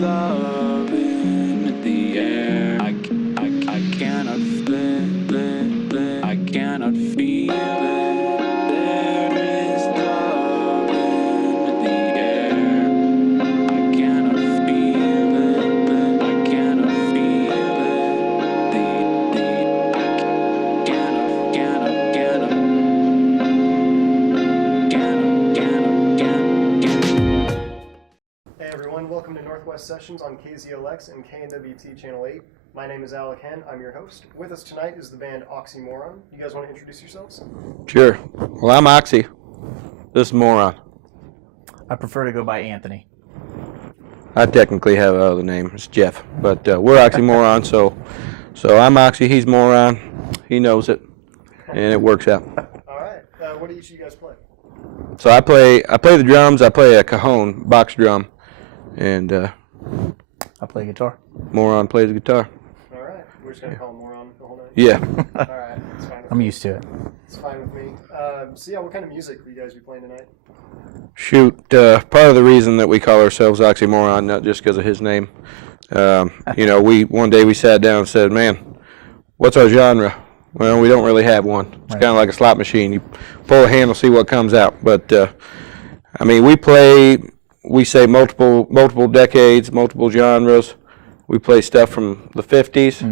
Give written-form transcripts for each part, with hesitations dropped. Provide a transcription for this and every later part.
love in the air. I cannot feel it. I cannot feel it. There is love in the air. I cannot feel it. I cannot feel it. I cannot. Hey everyone, welcome to Northwest Sessions on KZLX and KNWT Channel 8. My name is Alec Henn, I'm your host. With us tonight is the band Oxymoron. You guys want to introduce yourselves? Sure. Well, I'm Oxy. This is Moron. I prefer to go by Anthony. I technically have another name. It's Jeff. But we're Oxymoron, so I'm Oxy, he's Moron. He knows it, and it works out. Alright, what do each of you guys play? So I play the drums. I play a cajon, box drum, and I play guitar. Moron plays the guitar. Alright, we're just going to call him Moron the whole night? Yeah. Alright, it's fine with I'm me. used to it. It's fine with me. So yeah, what kind of music will you guys be playing tonight? Shoot, part of the reason that we call ourselves Oxymoron, not just because of his name, one day we sat down and said, man, what's our genre? Well, we don't really have one. It's kind of like a slot machine. You pull a handle, see what comes out. But, we say multiple decades, multiple genres. We play stuff from the 50s,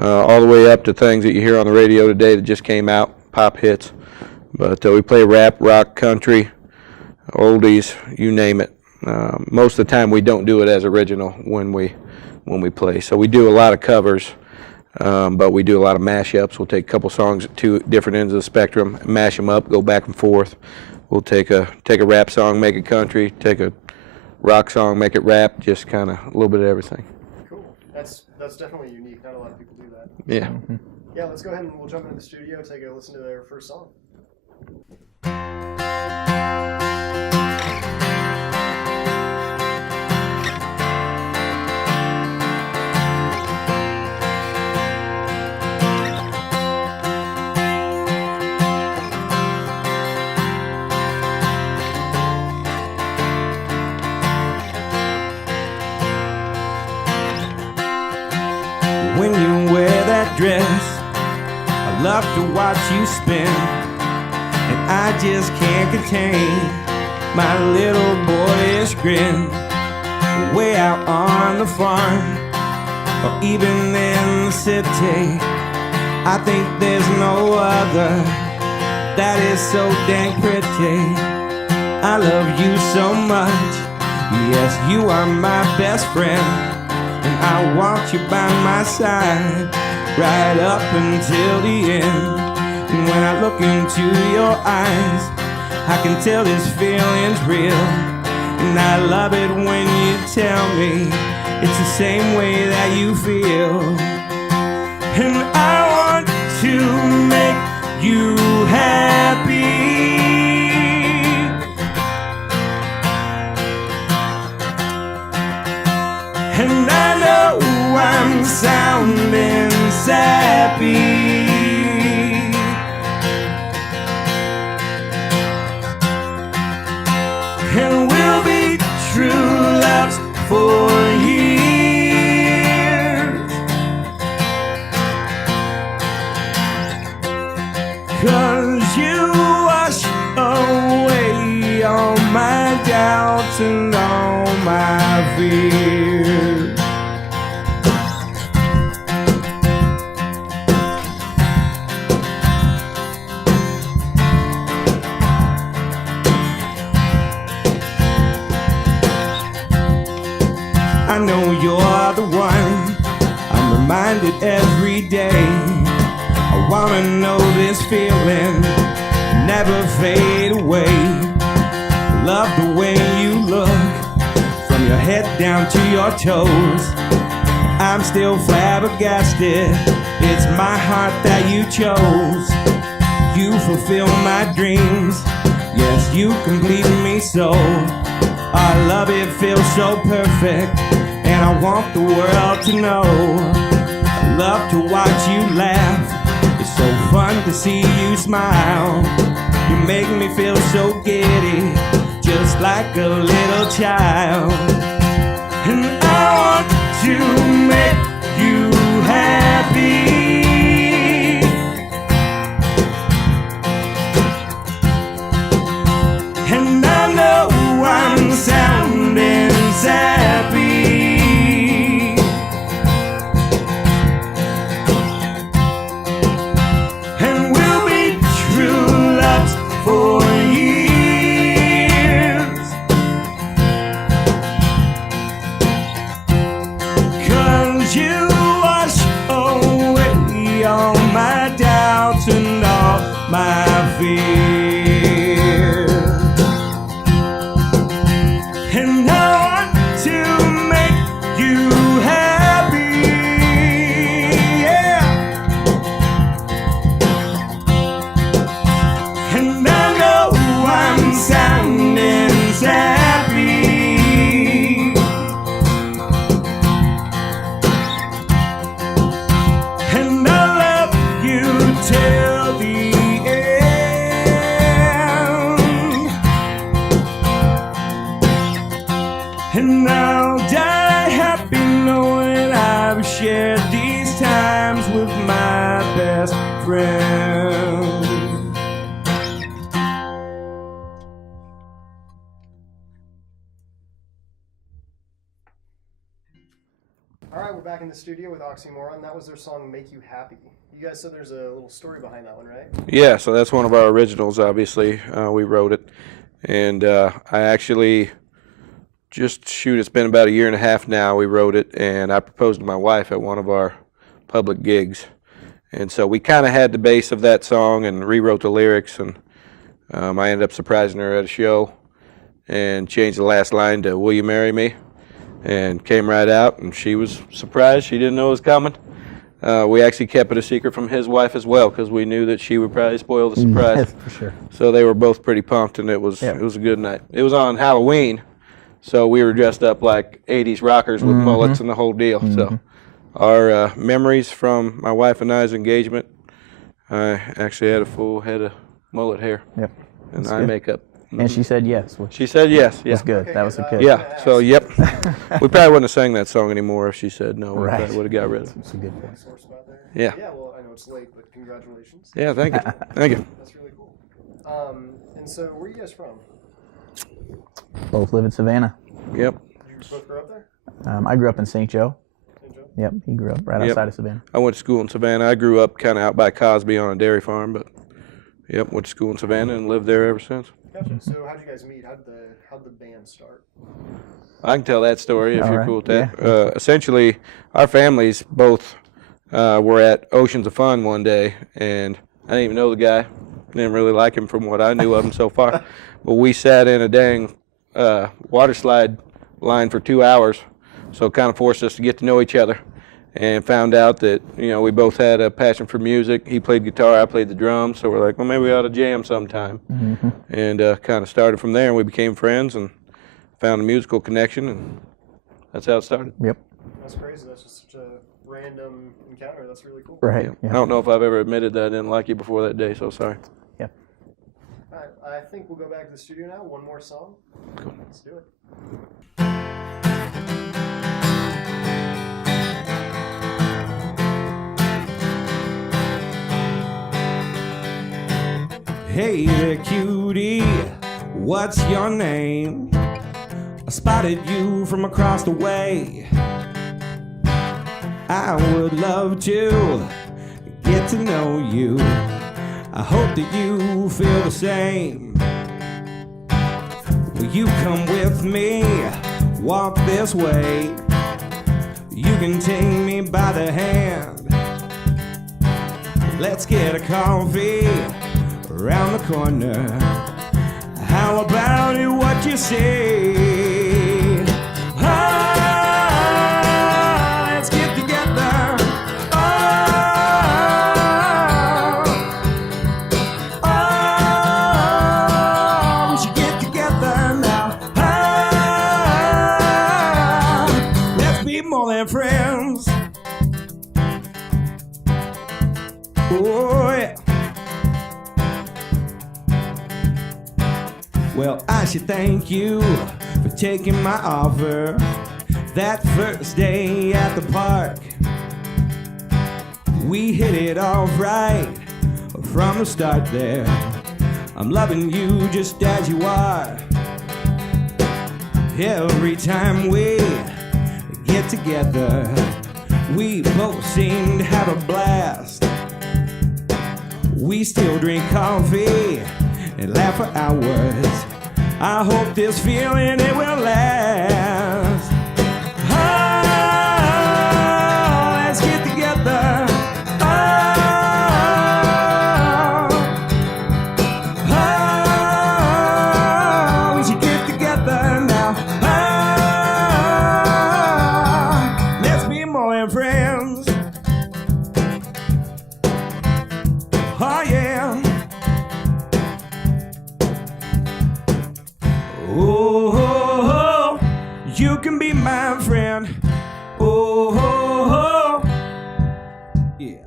all the way up to things that you hear on the radio today that just came out, pop hits. But we play rap, rock, country, oldies, you name it. Most of the time we don't do it as original when we play. So we do a lot of covers. But we do a lot of mashups. We'll take a couple songs at two different ends of the spectrum, mash them up, go back and forth. We'll take a rap song, make it country, take a rock song, make it rap, just kind of a little bit of everything. Cool. That's definitely unique. Not a lot of people do that. Yeah. Yeah, let's go ahead and we'll jump into the studio, take a listen to their first song. When you wear that dress, I love to watch you spin, and I just can't contain my little boyish grin. Way out on the farm, or even in the city, I think there's no other that is so dang pretty. I love you so much, yes, you are my best friend. And I want you by my side, right up until the end. And when I look into your eyes, I can tell this feeling's real. And I love it when you tell me it's the same way that you feel. And I want to make you happy. And I know I'm sounding sappy, and we'll be true loves for years, 'cause you wash away all my doubts and all my fears. I know you're the one I'm reminded every day. I wanna know this feeling, never fade away. Love the way you look, from your head down to your toes. I'm still flabbergasted, it's my heart that you chose. You fulfill my dreams, yes, you complete me so. Our love, it feels so perfect, and I want the world to know. I love to watch you laugh, it's so fun to see you smile. You make me feel so giddy, just like a little child. And I All right, we're back in the studio with Oxymoron. That was their song "Make You Happy." You guys said there's a little story behind that one, right? Yeah, so that's one of our originals, obviously. We wrote it. And I actually it's been about a year and a half now we wrote it, and I proposed to my wife at one of our public gigs. And so we kind of had the bass of that song and rewrote the lyrics, and I ended up surprising her at a show and changed the last line to "Will you marry me?" and came right out, and she was surprised. She didn't know it was coming. We actually kept it a secret from his wife as well, because we knew that she would probably spoil the surprise. Yes, for sure. So they were both pretty pumped, and it was a good night. It was on Halloween, so we were dressed up like 80s rockers with mullets and the whole deal. So our memories from my wife and I's engagement, I actually had a full head of mullet hair and eye makeup. And she said yes. Which She said yes. Yeah. was good. Okay, that was good. good. Yeah. So yep. We probably wouldn't have sang that song anymore if she said no. We Right. probably would have got rid of it. It's a good point. Sore spot there. Yeah. Yeah. Well, I know it's late, but congratulations. Yeah. Thank you. Thank you. That's really cool. And so, where are you guys from? Both live in Savannah. Yep. Did you both grow up there? I grew up in St. Joe. St. Joe? Yep, he grew up right Yep. outside of Savannah. I went to school in Savannah. I grew up kind of out by Cosby on a dairy farm, but yep, went to school in Savannah and lived there ever since. Gotcha. So, how'd you guys meet? How'd the band start? I can tell that story if All you're right, cool with that. Essentially, our families both were at Oceans of Fun one day, and I didn't even know the guy. Didn't really like him from what I knew of him so far. But we sat in a dang water slide line for 2 hours, so it kind of forced us to get to know each other, and found out that we both had a passion for music. He played guitar, I played the drums, so we're like, well, maybe we ought to jam sometime. And kind of started from there, and we became friends and found a musical connection, and that's how it started. Yep. That's crazy. That's just such a random encounter. That's really cool. Right. I Yeah. don't know if I've ever admitted that I didn't like you before that day, so sorry. Yep. All right, I think we'll go back to the studio now. One more song. Cool. Let's do it. Hey there, cutie, what's your name? I spotted you from across the way. I would love to get to know you. I hope that you feel the same. Will you come with me? Walk this way. You can take me by the hand. Let's get a coffee around the corner. How about it, what you say? Ah, let's get together. Oh, we should get together now. Ah, let's be more than friends. Oh, yeah. Well, I should thank you for taking my offer that first day at the park. We hit it off right from the start there. I'm loving you just as you are. Every time we get together, we both seem to have a blast. We still drink coffee and laugh for hours. I hope this feeling, it will last. Oh, let's get together. Oh, we should get together now. Oh, let's be more than friends. Oh, yeah. Oh, you can be my friend. Oh, yeah.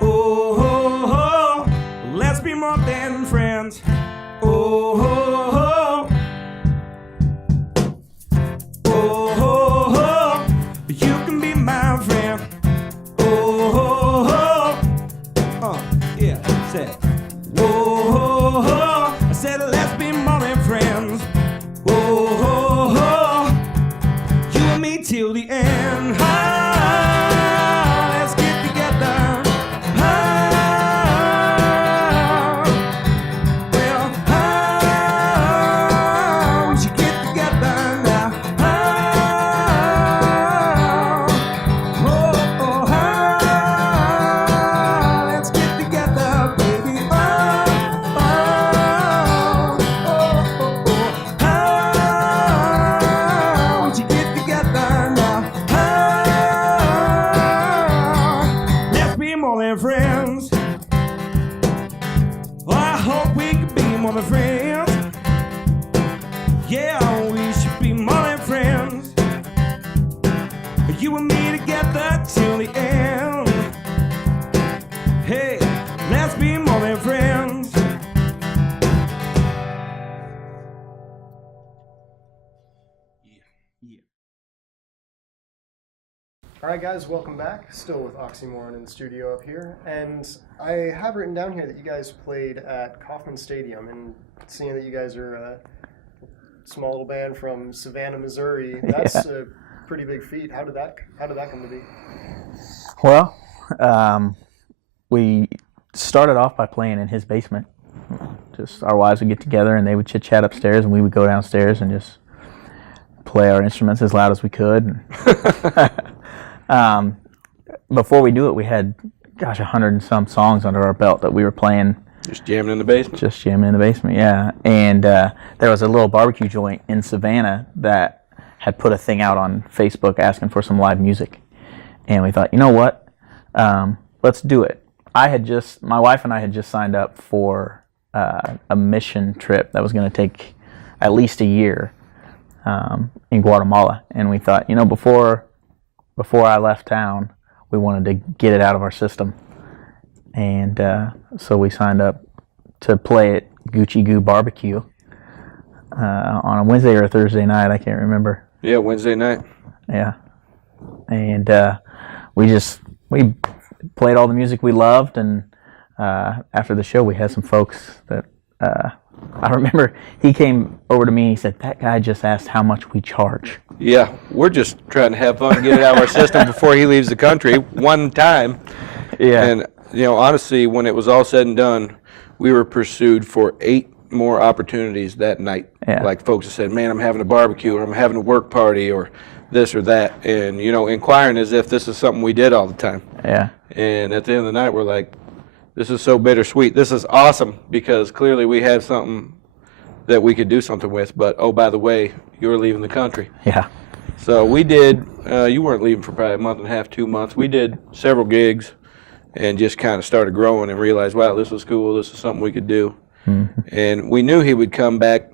Oh, let's be more than friends. Oh, you can be my friend. Oh, yeah, say it. Oh, I said let's be more than friends. Oh, you and me till the end. more than friends. Yeah, we should be more than friends. You and me together till the end. Hey, let's be more than friends. Yeah. All right, guys, welcome back. Still with Oxymoron in the studio up here, and I have written down here that you guys played at Kauffman Stadium, and seeing that you guys are a small little band from Savannah, Missouri, that's a pretty big feat. How did that come to be? Well, we started off by playing in his basement. Just our wives would get together and they would chit chat upstairs, and we would go downstairs and just play our instruments as loud as we could. Before we do it, we had 100 and some songs under our belt that we were playing. Just jamming in the basement? Just jamming in the basement, yeah. And there was a little barbecue joint in Savannah that had put a thing out on Facebook asking for some live music. And we thought, you know what? Let's do it. My wife and I had just signed up for a mission trip that was going to take at least a year in Guatemala. And we thought, before I left town, we wanted to get it out of our system. And so we signed up to play at Gucci Goo Barbecue on a Wednesday or a Thursday night. I can't remember. Yeah, Wednesday night. Yeah. And we played all the music we loved. And after the show, we had some folks that I remember he came over to me and he said, "That guy just asked how much we charge." Yeah, we're just trying to have fun and get it out of our system before he leaves the country one time. Yeah. And, honestly, when it was all said and done, we were pursued for 8 more opportunities that night. Yeah. Like folks that said, "Man, I'm having a barbecue," or "I'm having a work party," or this or that. And, inquiring as if this is something we did all the time. Yeah. And at the end of the night, we're like, this is so bittersweet. This is awesome because clearly we have something that we could do something with. But, oh, by the way, you're leaving the country. Yeah. So we did, you weren't leaving for probably a month and a half, 2 months. We did several gigs and just kind of started growing and realized, wow, this was cool. This is something we could do. Mm-hmm. And we knew he would come back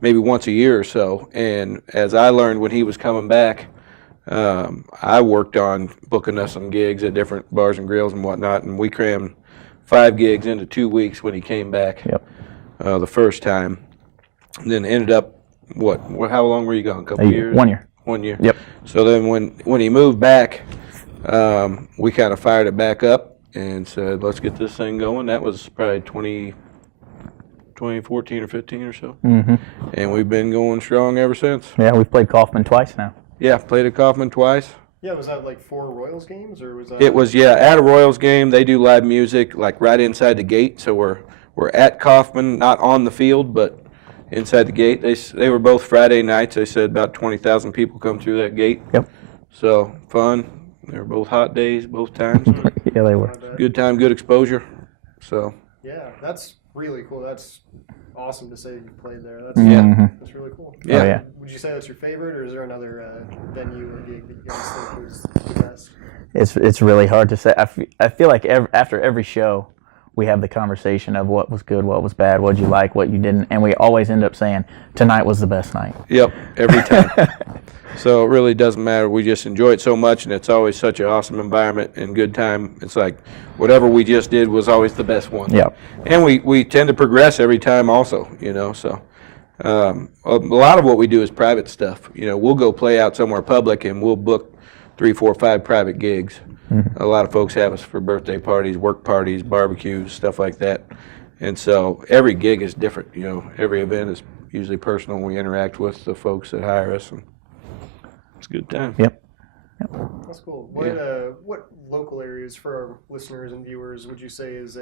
maybe once a year or so. And as I learned when he was coming back, I worked on booking us some gigs at different bars and grills and whatnot. And we crammed 5 gigs into 2 weeks when he came back. Yep. The first time. And then ended up, how long were you gone? A couple years? 1 year. 1 year. Yep. So then when he moved back, we kind of fired it back up and said, let's get this thing going. That was probably 2014 or 15 or so. Mm-hmm. And we've been going strong ever since. Yeah, we've played Kauffman twice now. Yeah, played at Kauffman twice. Yeah, was that like 4 Royals games, or was that? It was, yeah, at a Royals game. They do live music like right inside the gate. So we're at Kauffman, not on the field, but inside the gate. They were both Friday nights. They said about 20,000 people come through that gate. Yep. So fun. They were both hot days, both times. Yeah, they were. Good time, good exposure. So. Yeah, that's really cool. That's awesome to say you played there. That's That's really cool. Yeah. Oh, yeah. Would you say that's your favorite, or is there another venue or gig that you guys think was the best? It's really hard to say. I feel like after every show, we have the conversation of what was good, what was bad, what you like, what you didn't, and we always end up saying, tonight was the best night. Yep, every time. So it really doesn't matter. We just enjoy it so much, and it's always such an awesome environment and good time. It's like whatever we just did was always the best one. Yep. And we tend to progress every time also, so. A lot of what we do is private stuff. We'll go play out somewhere public, and we'll book 3, 4, 5 private gigs. Mm-hmm. A lot of folks have us for birthday parties, work parties, barbecues, stuff like that. And so every gig is different. Every event is usually personal. We interact with the folks that hire us, and it's a good time. Yep. That's cool. What local areas for our listeners and viewers would you say is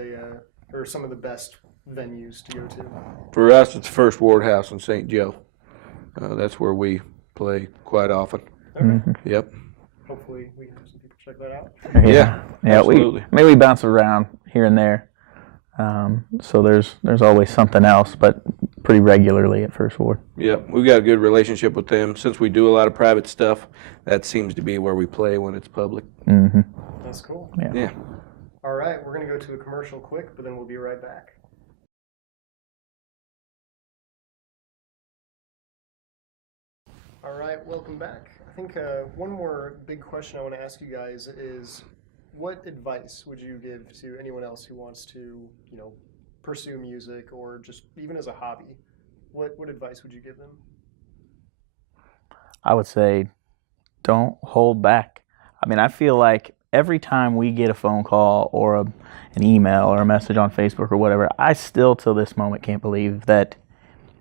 or some of the best venues to go to? For us, it's First Ward House in St. Joe. That's where we play quite often. Okay. Mm-hmm. Yep. Hopefully we can have some people check that out. Yeah, absolutely. We bounce around here and there. So there's always something else, but pretty regularly at First Ward. Yep, we've got a good relationship with them. Since we do a lot of private stuff, that seems to be where we play when it's public. Mm-hmm. That's cool. Yeah. All right, we're going to go to a commercial quick, but then we'll be right back. All right, welcome back. I think one more big question I want to ask you guys is, what advice would you give to anyone else who wants to, pursue music or just even as a hobby? What advice would you give them? I would say don't hold back. I mean, I feel like every time we get a phone call or an email or a message on Facebook or whatever, I still, till this moment, can't believe that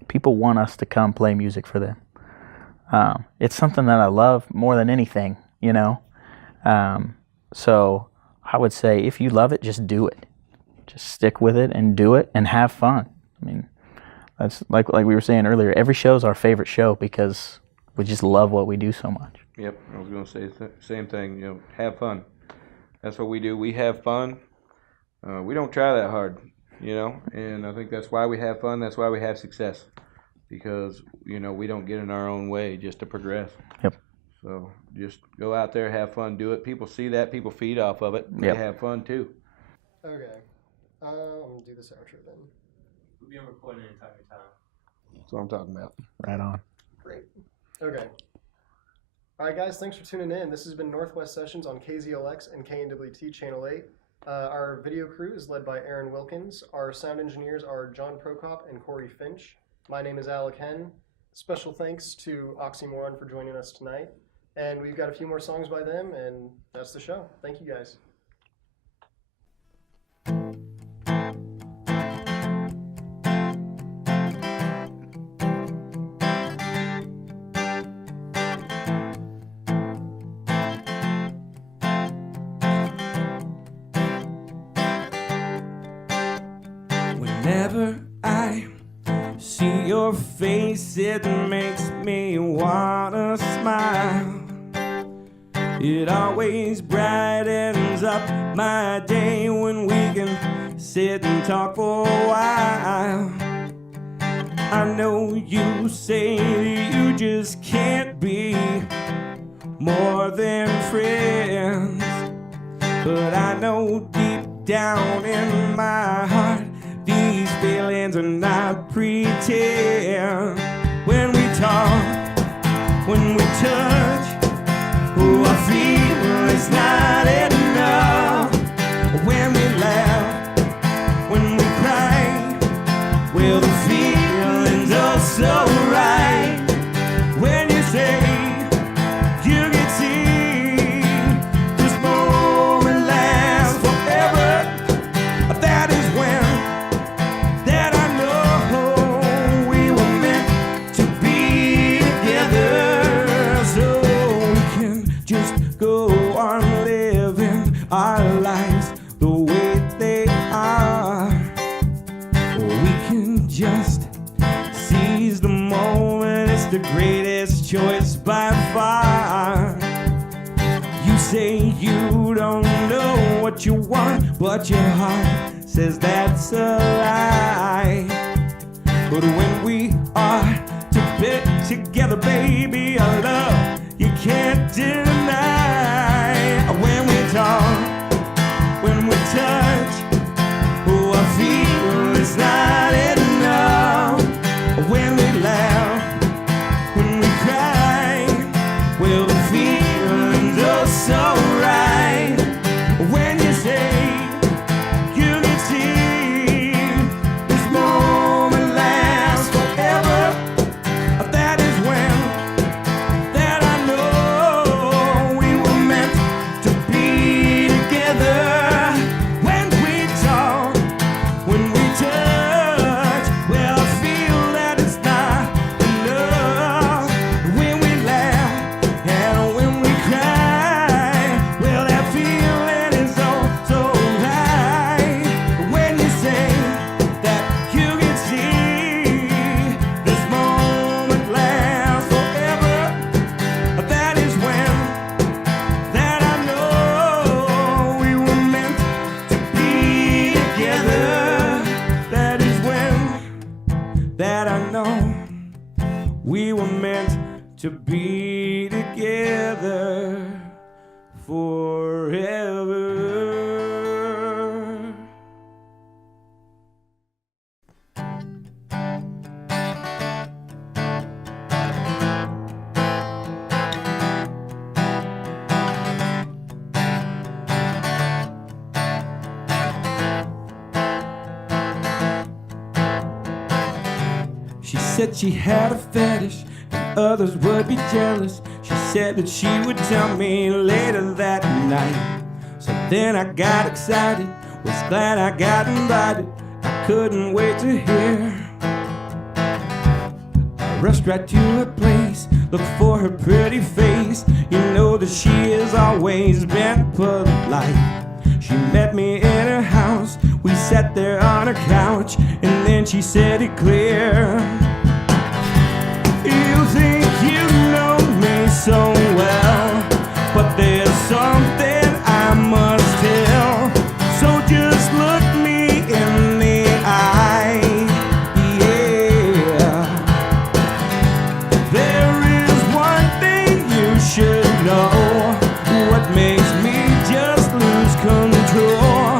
people want us to come play music for them. It's something that I love more than anything, So I would say if you love it, just do it. Just stick with it and do it and have fun. I mean, that's like we were saying earlier, every show is our favorite show because we just love what we do so much. Yep, I was going to say the same thing, have fun. That's what we do. We have fun. We don't try that hard, and I think that's why we have fun. That's why we have success, because, we don't get in our own way just to progress. Yep. So just go out there, have fun, do it. People see that, people feed off of it. Yep. They have fun too. Okay. I'm going to do this outro then. We've been recording the entire time. That's what I'm talking about. Right on. Great. Okay. All right, guys, thanks for tuning in. This has been Northwest Sessions on KZLX and KNWT Channel 8. Our video crew is led by Aaron Wilkins. Our sound engineers are John Prokop and Corey Finch. My name is Alec Henn. Special thanks to Oxymoron for joining us tonight. And we've got a few more songs by them, and that's the show. Thank you, guys. Whenever I see your face, it makes me wanna smile. It always brightens up my day when we can sit and talk for a while. I know you say that you just can't be more than friends, but I know deep down in my heart these feelings are not pretend. When we talk, when we touch, oh, I feel it's not enough. When we laugh, when we cry, well, the feelings are so right. When you say you can see this moment lasts forever, that is when that I know we were meant to be together, so we can just go on living our lives the way they are. We can just seize the moment, it's the greatest choice by far. You say you don't know what you want, but your heart says that's a lie. But when we are together, baby, our love you can't deny. When we talk, when we touch, oh, I feel it's not enough. When we laugh, when we cry, well, the feelings are so right. When you say you can see this moment lasts forever, that is when that I know we were meant to be together. When we talk, when we touch, well, I feel that it's not enough. When we laugh and when we cry, well, that feeling is so right. When you say that you can see this moment lasts forever, that is when that I know we were meant to be together. That is when that I know we were meant to be together forever. said she had a fetish and others would be jealous. She said that she would tell me later that night. So then I got excited, was glad I got invited. I couldn't wait to hear. I rushed right to her place, looked for her pretty face. You know that she has always been polite. She met me in her house, we sat there on her couch, and then she said it clear. You think you know me so well, but there's something I must tell. So just look me in the eye, yeah. There is one thing you should know, what makes me just lose control.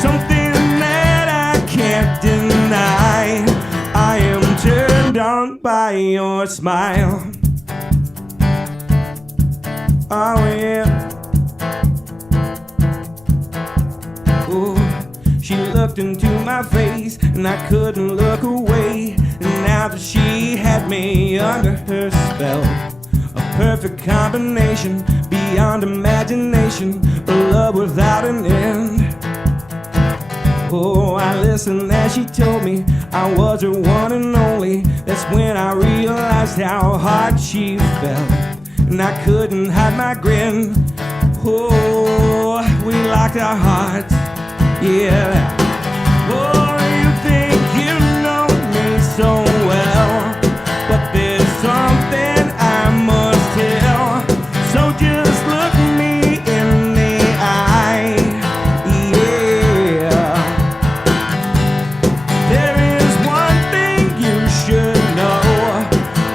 Something that I can't deny. I am turned on by your smile. Oh yeah. Ooh, she looked into my face and I couldn't look away. And now that she had me under her spell, a perfect combination, beyond imagination, a love without an end. Oh, I listened as she told me I was her one and only. That's when I realized how hard she felt, and I couldn't hide my grin. Oh, we locked our hearts, yeah. Oh, you think you know me so well, but there's something I must tell. So just look me in the eye, yeah. There is one thing you should know,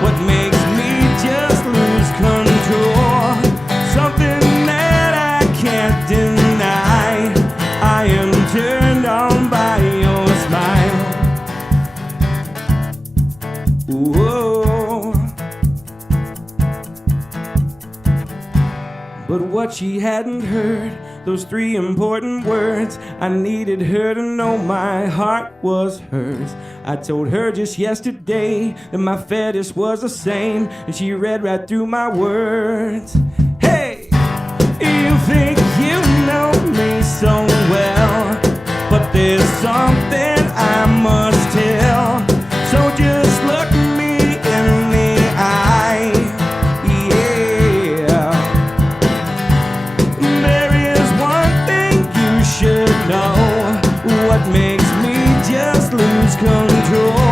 what makes me just lose control. Something that I can't deny. I am turned on by your smile. Whoa. But what she hadn't heard, those three important words, I needed her to know my heart was hers. I told her just yesterday that my fetish was the same, and she read right through my words. Hey, you think you know me so well, but there's something I must tell. So just look me in the eye, yeah. There is one thing you should know, what makes me just lose control.